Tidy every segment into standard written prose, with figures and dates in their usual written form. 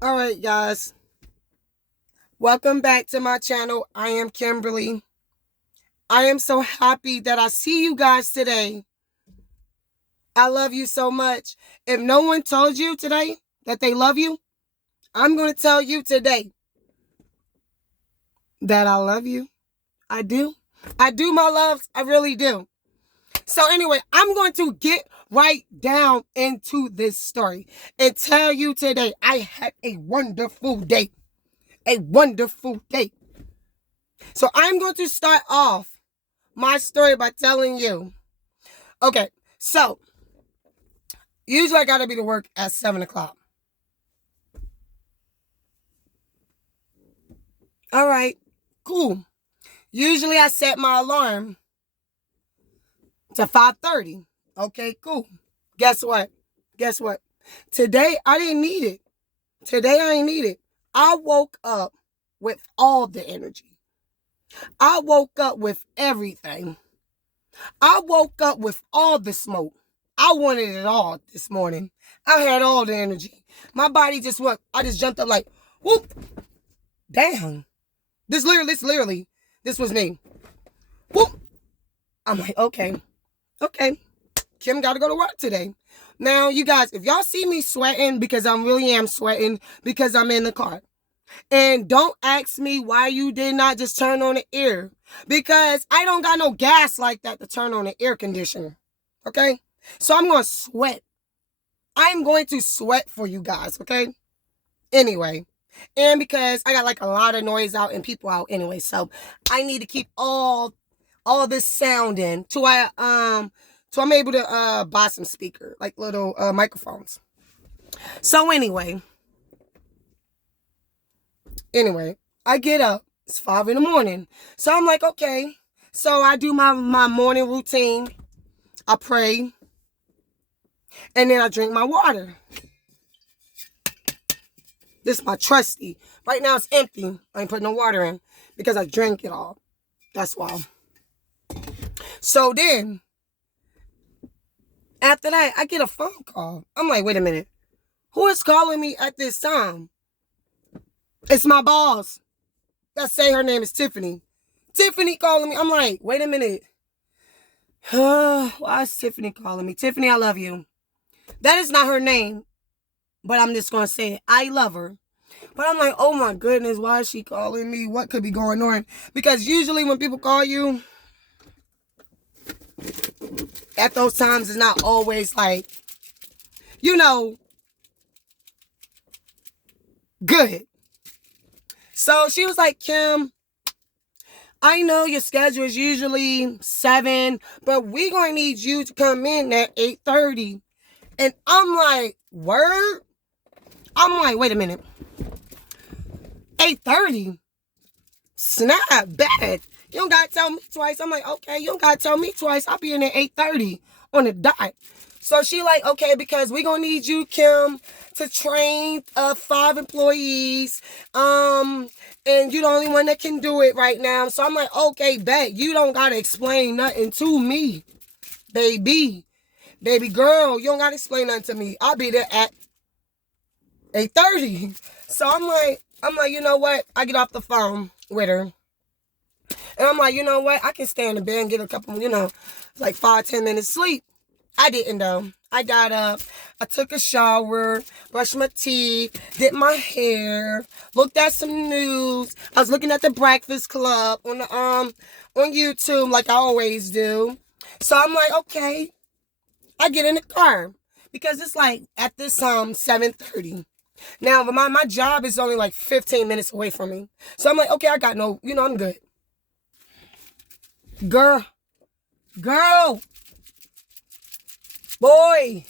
All right, guys. Welcome back to my channel. I am Kimberly. I am so happy that I see you guys today. I love you so much. If no one told you today that they love you, I'm going to tell you today that I love you. I do. I do, my loves. I really do. So anyway, I'm going to get right down into this story and tell you today I had a wonderful day. A wonderful day. So I'm going to start off my story by telling you. Okay, so usually I gotta be to work at 7 o'clock. All right, cool. Usually I set my alarm to 5:30. Okay, cool. Guess what? Guess what? Today I didn't need it. Today I ain't need it. I woke up with all the energy. I woke up with everything. I woke up with all the smoke. I wanted it all this morning. I had all the energy. My body just went, I just jumped up like, whoop, damn. This was me. Whoop. I'm like, okay. Kim got to go to work today. Now, you guys, if y'all see me sweating, because I really am sweating, because I'm in the car. And don't ask me why you did not just turn on the air. Because I don't got no gas like that to turn on the air conditioner. Okay? So I'm going to sweat. I'm going to sweat for you guys, okay? Anyway. And because I got like a lot of noise out and people out anyway. So I need to keep all this sound in till I'm able to buy some speaker, like little microphones. So anyway, I get up. It's 5 in the morning. So I'm like, okay. So I do my morning routine. I pray. And then I drink my water. This is my trusty. Right now it's empty. I ain't putting no water in because I drank it all. That's why. So then, after that, I get a phone call. I'm like, wait a minute. Who is calling me at this time? It's my boss. Let's say her name is Tiffany. Tiffany calling me. I'm like, wait a minute. Why is Tiffany calling me? Tiffany, I love you. That is not her name. But I'm just going to say it. I love her. But I'm like, oh my goodness, why is she calling me? What could be going on? Because usually when people call you, at those times, it's not always like, good. So she was like, Kim, I know your schedule is usually 7, but we're going to need you to come in at 8:30. And I'm like, word? I'm like, wait a minute. 8:30? Snap, bad. You don't got to tell me twice. I'm like, okay, you don't got to tell me twice. I'll be in at 8:30 on the dot. So she like, okay, because we're going to need you, Kim, to train 5 employees. And you're the only one that can do it right now. So I'm like, okay, bet. You don't got to explain nothing to me, baby. Baby girl, you don't got to explain nothing to me. I'll be there at 8:30. So I'm like, you know what? I get off the phone with her. And I'm like, you know what? I can stay in the bed and get a couple, like 5-10 minutes sleep. I didn't though. I got up, I took a shower, brushed my teeth, did my hair, looked at some news. I was looking at the Breakfast Club on the on YouTube like I always do. So I'm like, okay. I get in the car because it's like at this 7:30. Now my job is only like 15 minutes away from me. So I'm like, okay, I got no, I'm good. Girl, boy,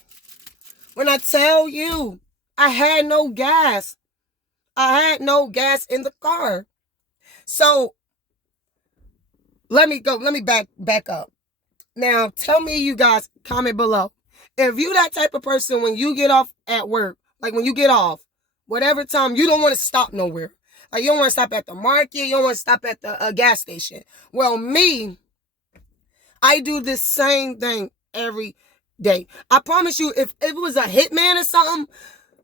when I tell you, I had no gas. I had no gas in the car. So let me back up. Now tell me, you guys, comment below. If you that type of person, when you get off at work, like when you get off, whatever time, you don't want to stop nowhere. Like you don't want to stop at the market. You don't want to stop at the gas station. Well, me, I do the same thing every day. I promise you, if it was a hitman or something,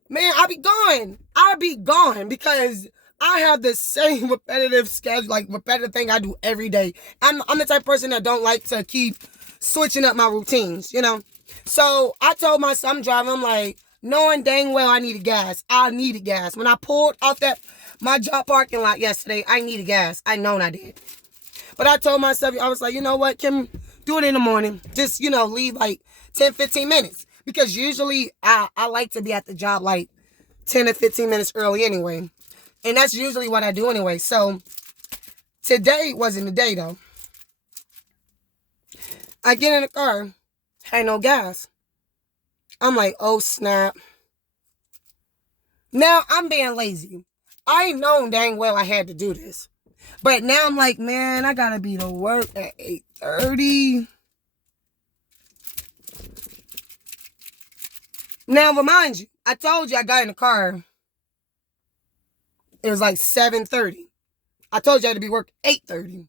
man, I'll be gone. I'll be gone because I have the same repetitive schedule, like repetitive thing I do every day. I'm the type of person that don't like to keep switching up my routines, you know? So I told myself, I'm driving, I'm like, knowing dang well I needed gas. I needed gas. When I pulled off my job parking lot yesterday, I needed gas. I known I did. But I told myself, I was like, you know what, Kim, do it in the morning. Just, leave like 10, 15 minutes. Because usually I like to be at the job like 10 to 15 minutes early anyway. And that's usually what I do anyway. So today wasn't the day though. I get in the car, had no gas. I'm like, oh snap. Now I'm being lazy. I known dang well I had to do this. But now I'm like, man, I gotta be to work at 8:30. Now remind you, I told you I got in the car. It was like 7:30. I told you I had to be work 8:30.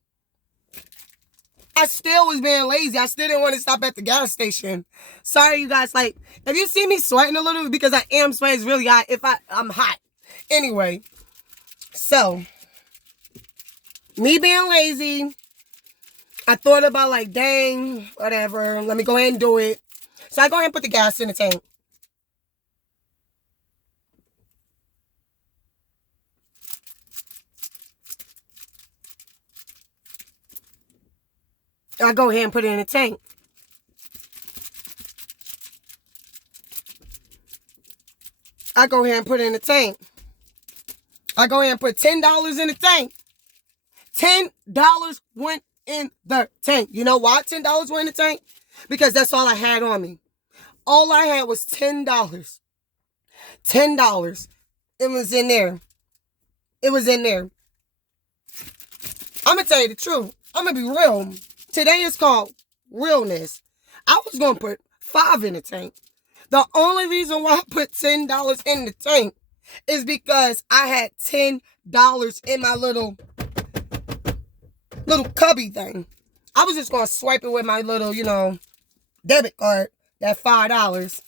I still was being lazy. I still didn't want to stop at the gas station. Sorry, you guys. Like, if you see me sweating a little, because I am sweating, it's really hot. I'm hot. Anyway, so, me being lazy, I thought about like, dang, whatever. Let me go ahead and do it. So I go ahead and put the gas in the tank. I go ahead and put it in the tank. I go ahead and put it in the tank. I go ahead and put $10 in the tank. $10 went in the tank. You know why $10 went in the tank? Because that's all I had on me. All I had was $10. $10. It was in there. It was in there. I'm going to tell you the truth. I'm going to be real. Today is called realness. I was going to put $5 in the tank. The only reason why I put $10 in the tank is because I had $10 in my little cubby thing. I was just going to swipe it with my little, debit card, that $5.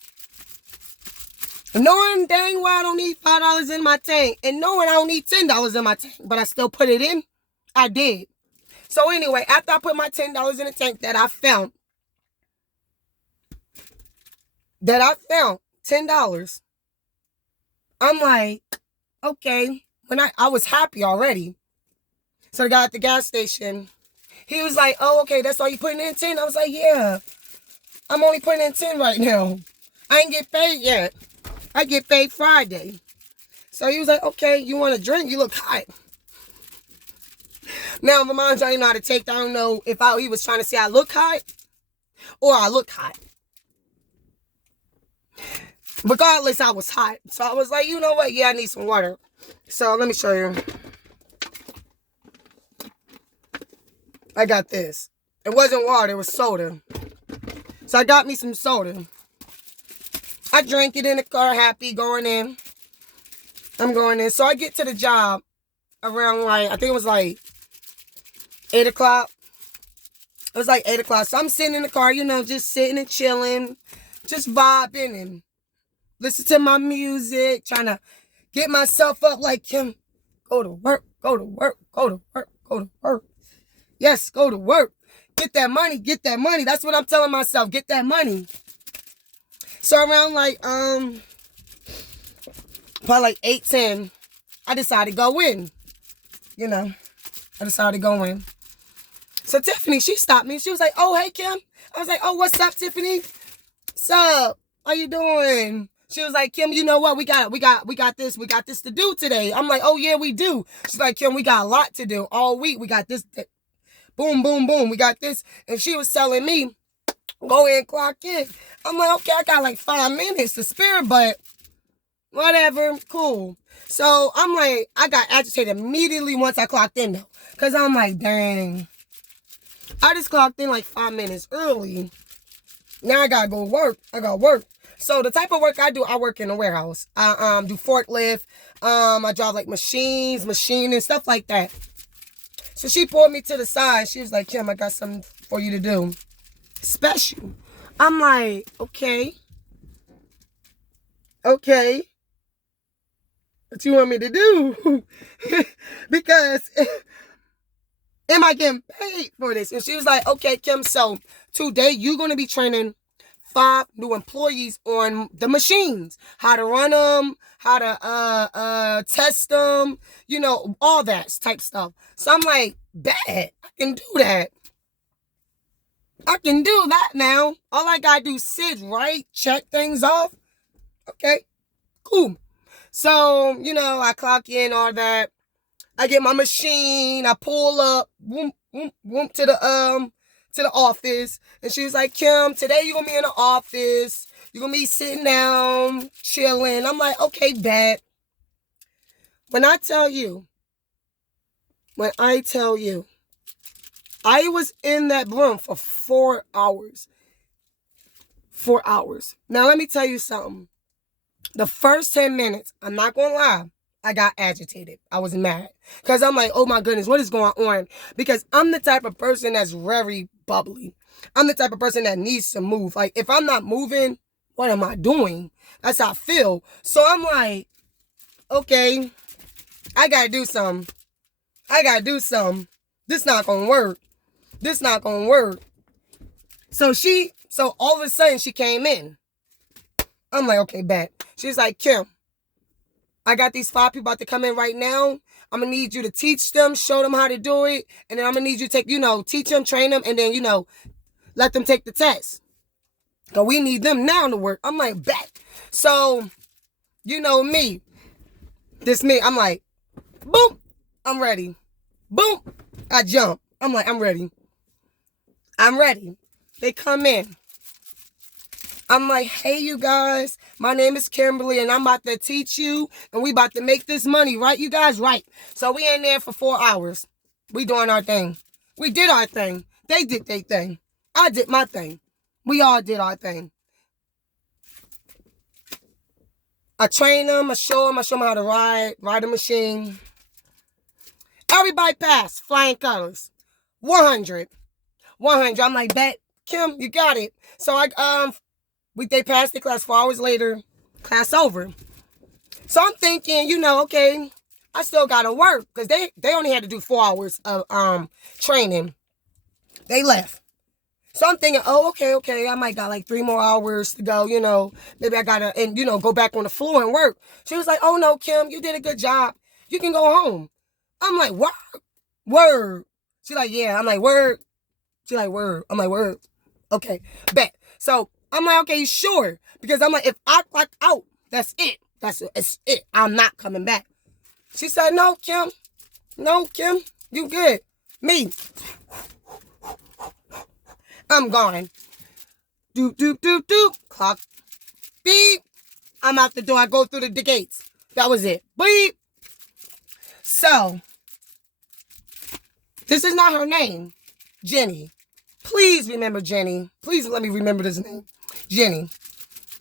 Knowing dang well I don't need $5 in my tank, and knowing I don't need $10 in my tank, but I still put it in, I did. So anyway, after I put my $10 in the tank that I found $10, I'm like, okay. When I was happy already. So the guy at the gas station, he was like, oh, okay, that's all you putting in 10? I was like, yeah. I'm only putting in 10 right now. I ain't get paid yet. I get paid Friday. So he was like, okay, you want a drink? You look hot. Now, my mom trying to know how to take that. I don't know if he was trying to say I look hot or I look hot. Regardless, I was hot. So I was like, you know what? Yeah, I need some water. So let me show you. I got this. It wasn't water, it was soda. So I got me some soda. I drank it in the car, happy, going in. I'm going in. So I get to the job around I think it was like 8 o'clock. It was like 8 o'clock. So I'm sitting in the car, just sitting and chilling, just vibing and listen to my music, trying to get myself up like Kim. Go to work, go to work, go to work, go to work. Yes, go to work. Get that money, get that money. That's what I'm telling myself. Get that money. So around probably like 8:10, I decided to go in. I decided to go in. So Tiffany, she stopped me. She was like, oh, hey, Kim. I was like, oh, what's up, Tiffany? What's up? How you doing? She was like, Kim, you know what? We got this to do today. I'm like, oh, yeah, we do. She's like, Kim, we got a lot to do all week. We got this. Boom, boom, boom. We got this. And she was telling me, go in, clock in. I'm like, okay, I got like 5 minutes to spare, but whatever, cool. So I'm like, I got agitated immediately once I clocked in though. Because I'm like, dang. I just clocked in like 5 minutes early. Now I gotta go work. I gotta work. So the type of work I do, I work in a warehouse. I do forklift. I drive like machine and stuff like that. So she pulled me to the side. She was like, Kim, I got something for you to do. Special. I'm like, okay. Okay. What you want me to do? Because am I getting paid for this? And she was like, okay, Kim, so today you're going to be training 5 new employees on the machines, how to run them, how to test them, all that type stuff. So I'm like, bet I can do that. I can do that now. All I gotta do is sit, right, check things off. Okay, cool. So, I clock in, all that. I get my machine, I pull up, boom, boom, boom, to the office. And she was like, Kim, today you're gonna be in the office. You're gonna be sitting down, chilling. I'm like, okay, bet. When I tell you, I was in that room for 4 hours. 4 hours. Now, let me tell you something. The first 10 minutes, I'm not going to lie, I got agitated. I was mad. Because I'm like, oh my goodness, what is going on? Because I'm the type of person that's very bubbly. I'm the type of person that needs to move. Like, if I'm not moving, what am I doing? That's how I feel. So I'm like, okay, I got to do something. This not going to work. So all of a sudden she came in. I'm like, okay, bet. She's like, Kim, I got these 5 people about to come in right now. I'm going to need you to teach them, show them how to do it. And then I'm going to need you to take, teach them, train them, and then, let them take the test. So we need them now to work. I'm like, bet. So, me. I'm like, boom, I'm ready. Boom, I jump. I'm like, I'm ready. They come in. I'm like, hey, you guys, my name is Kimberly, and I'm about to teach you, and we about to make this money, right, you guys? Right. So we in there for 4 hours. We doing our thing. We did our thing. They did their thing. I did my thing. We all did our thing. I train them. I show them how to ride a machine. Everybody passed, flying colors. 100. I'm like, bet, Kim, you got it. So they passed the class 4 hours later, class over. So I'm thinking, okay, I still gotta work because they only had to do 4 hours of training. They left. So I'm thinking, oh, okay, I might got like 3 more hours to go, maybe I gotta, and go back on the floor and work. She was like, oh no, Kim, you did a good job. You can go home. I'm like, what? Word. She's like, yeah. I'm like, word. She's like, word. I'm like, word. Okay, bet. So I'm like, okay, sure. Because I'm like, if I clock out, that's it. It's it. I'm not coming back. She said, no, Kim, you good. Me. I'm gone. Doop, doop, doop, doop. Clock. Beep. I'm out the door. I go through the gates. That was it. Beep. So, this is not her name. Jenny. Please remember Jenny. Please let me remember this name. Jenny.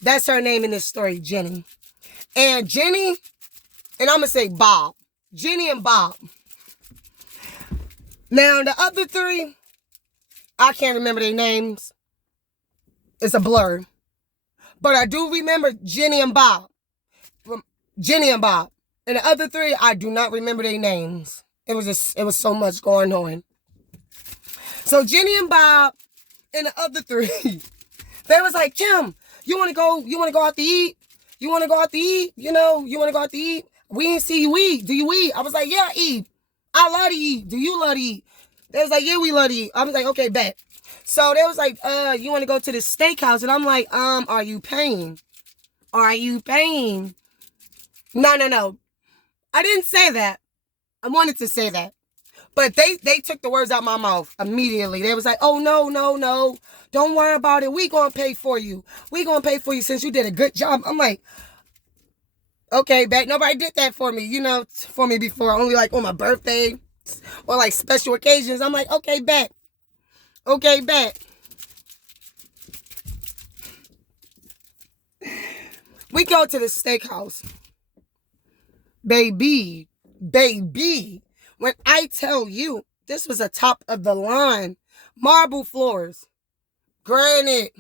That's her name in this story, Jenny. And Jenny, and I'm going to say Bob. Jenny and Bob. Now, the other 3, I can't remember their names. It's a blur. But I do remember Jenny and Bob. And the other 3, I do not remember their names. It was so much going on. So Jenny and Bob and the other 3, they was like, Kim, you want to go out to eat? You want to go out to eat? You want to go out to eat? We ain't see you eat. Do you eat? I was like, yeah, eat. I love to eat. Do you love to eat? They was like, yeah, we love to eat. I was like, okay, bet. So they was like, you want to go to the steakhouse? And I'm like, are you paying? No. I didn't say that. I wanted to say that. But they took the words out my mouth immediately. They was like, oh, no. Don't worry about it. We gonna pay for you. Since you did a good job. I'm like, okay, bet. Nobody did that for me, for me before. Only like on my birthday or like special occasions. I'm like, okay, bet. We go to the steakhouse. Baby. When I tell you, this was a top of the line. Marble floors. Granite.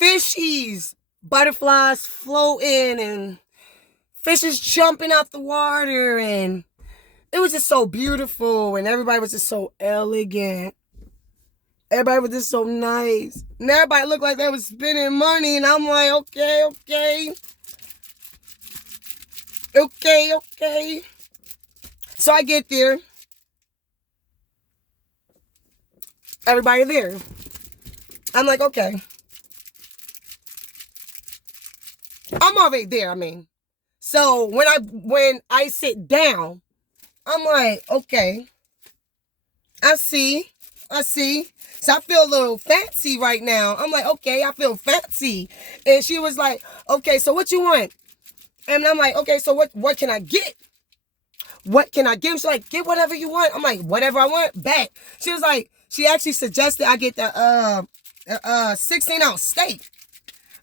Fishies. Butterflies floating and Fishes jumping out the water, and it was just so beautiful, and everybody was just so elegant. Everybody was just so nice. And everybody looked like they was spending money, and I'm like, okay. So I get there. Everybody there. I'm like, okay. I'm already there, I mean. So when I sit down, I'm like, okay. I see. So I feel a little fancy right now. I'm like, okay, I feel fancy. And she was like, okay, so what you want? And I'm like, okay, so what can I get? What can I give? She's like, get whatever you want. I'm like, whatever I want, bet. She was like, she actually suggested I get the 16-ounce steak.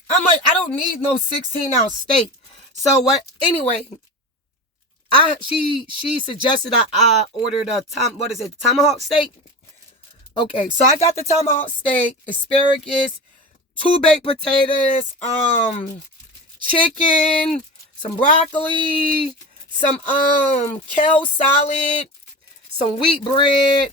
I'm like, I don't need no 16-ounce steak. So what? Anyway, she suggested I ordered a tomahawk steak. Okay, so I got the tomahawk steak, asparagus, 2 baked potatoes, chicken, some broccoli, some kale salad, some wheat bread,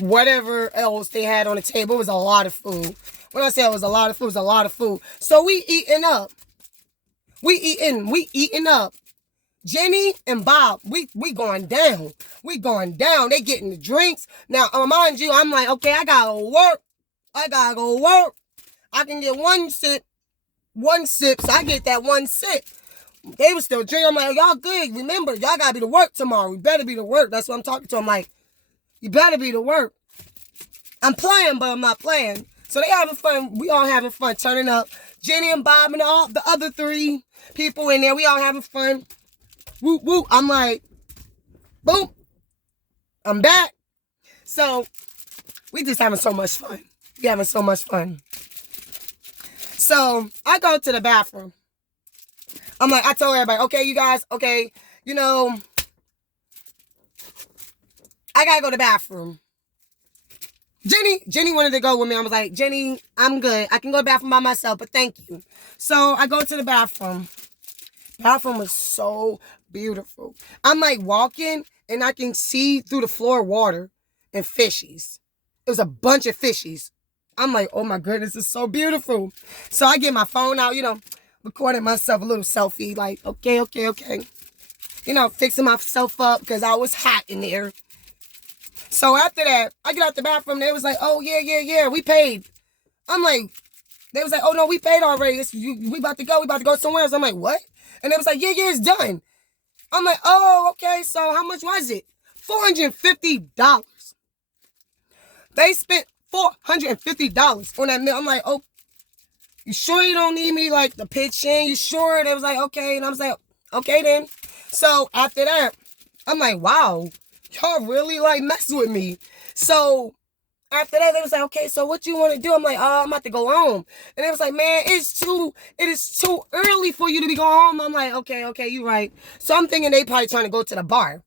whatever else they had on the table. It was a lot of food. When I say it was a lot of food, it was a lot of food. So we eating up. We eating up. Jenny and Bob, we going down. We going down. They getting the drinks. Now, mind you, I'm like, okay, I gotta work. I can get one sip. So I get that one sip. They was still drinking. I'm like, y'all good. Remember, y'all gotta be to work tomorrow. We better be to work. That's what I'm talking to. I'm like, you better be to work. I'm playing, but I'm not playing. So they having fun. We all having fun, turning up. Jenny and Bob and all the other 3 people in there. We all having fun. Woo, woo. I'm like, boom. I'm back. So we just having so much fun. We having so much fun. So I go to the bathroom. I'm like, I told everybody, okay, you guys, okay, you know, I gotta go to the bathroom. Jenny wanted to go with me. I was like, Jenny, I'm good. I can go to the bathroom by myself, but thank you. So I go to the bathroom. Bathroom was so beautiful. I'm like walking, and I can see through the floor water and fishies. It was a bunch of fishies. I'm like, oh my goodness, it's so beautiful. So I get my phone out, you know, recording myself a little selfie, like, okay. You know, fixing myself up because I was hot in there. So after that, I get out the bathroom. They was like, oh, yeah, we paid. I'm like, they was like, oh, no, we paid already. We about to go somewhere else. I'm like, what? And they was like, yeah, it's done. I'm like, oh, okay, so how much was it? $450. They spent $450 on that meal. I'm like, oh, you sure you don't need me, like, to pitch in? You sure? They was like, okay. And I was like, okay, then. So after that, I'm like, wow. Y'all really like mess with me. So after that, they was like, okay, so what you want to do? I'm like, I'm about to go home. And they was like, man, it is too early for you to be going home. I'm like, okay, you right. So I'm thinking they probably trying to go to the bar.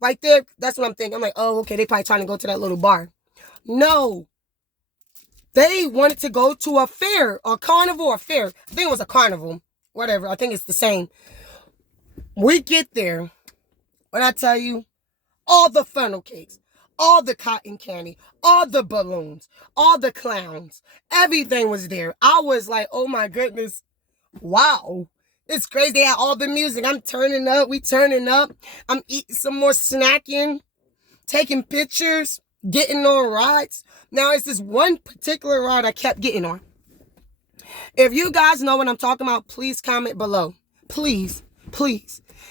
Right there, that's what I'm thinking. I'm like, oh, okay, they probably trying to go to that little bar. No. They wanted to go to a fair, a carnival or fair. I think it was a carnival. Whatever, I think it's the same. We get there. When I tell you, all the funnel cakes, all the cotton candy, all the balloons, all the clowns, everything was there. I was like, oh my goodness, wow. It's crazy. They had all the music. I'm turning up. We turning up. I'm eating some more snacking, taking pictures, getting on rides. Now, it's this one particular ride I kept getting on. If you guys know what I'm talking about, please comment below. Please.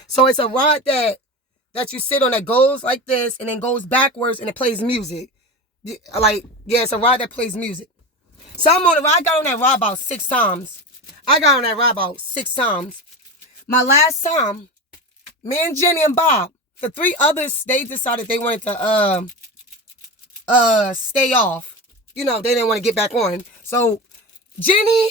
So it's a ride that you sit on that goes like this and then goes backwards and it plays music. Like, yeah, it's a ride that plays music. So I'm on the ride. I got on that ride about 6 times. My last time, me and Jenny and Bob, the 3 others, they decided they wanted to stay off. You know, they didn't want to get back on. So Jenny,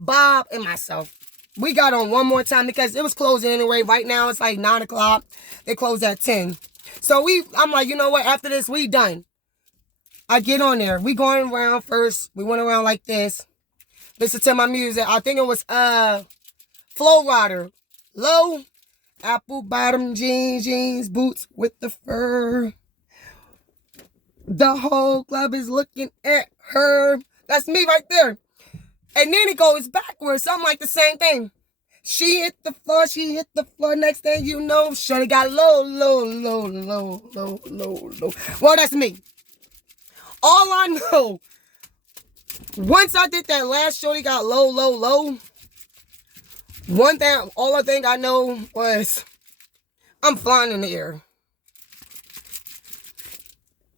Bob, and myself, we got on one more time because it was closing anyway. Right now it's like 9 o'clock. They closed at 10. So I'm like, you know what? After this, we done. I get on there. We going around first. We went around like this. Listen to my music. I think it was Flow rider. Low. Apple bottom jeans, boots with the fur. The whole club is looking at her. That's me right there. And then it goes backwards. Something like the same thing. She hit the floor. Next thing you know, shorty got low. Well, that's me. All I know, once I did that last shorty got low. All I think I know was I'm flying in the air.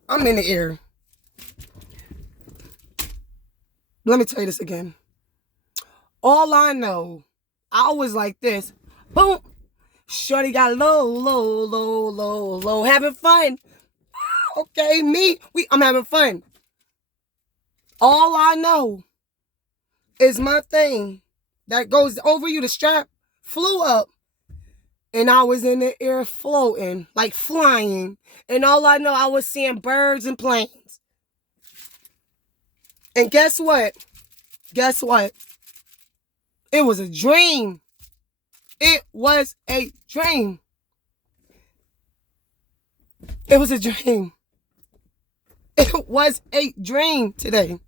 I'm in the air. Let me tell you this again. All I know, I was like this. Boom. Shorty got low. Having fun. Okay, I'm having fun. All I know is my thing that goes over you, the strap, flew up. And I was in the air floating, like flying. And all I know, I was seeing birds and planes. And guess what? It was a dream. It was a dream. It was a dream. It was a dream today.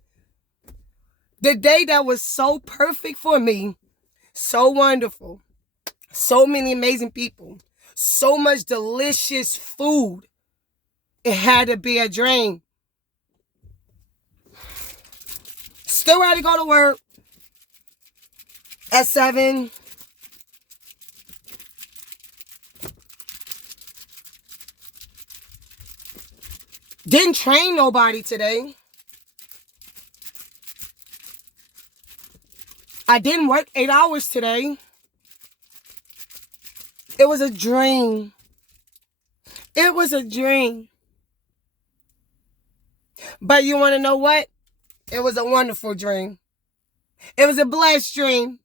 The day that was so perfect for me, so wonderful, so many amazing people, so much delicious food. It had to be a dream. Still ready to go to work at 7. Didn't train nobody today. I didn't work 8 hours today. It was a dream. It was a dream. But you want to know what? It was a wonderful dream. It was a blessed dream.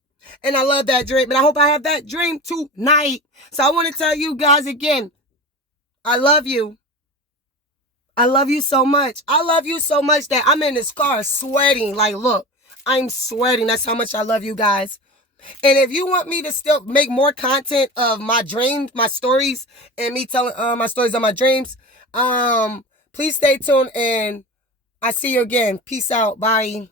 And I love that dream. And I hope I have that dream tonight. So I want to tell you guys again, I love you. I love you so much. I love you so much that I'm in this car sweating. Like, look, I'm sweating. That's how much I love you guys. And if you want me to still make more content of my dreams, my stories, and me telling my stories of my dreams, please stay tuned, and I see you again. Peace out. Bye.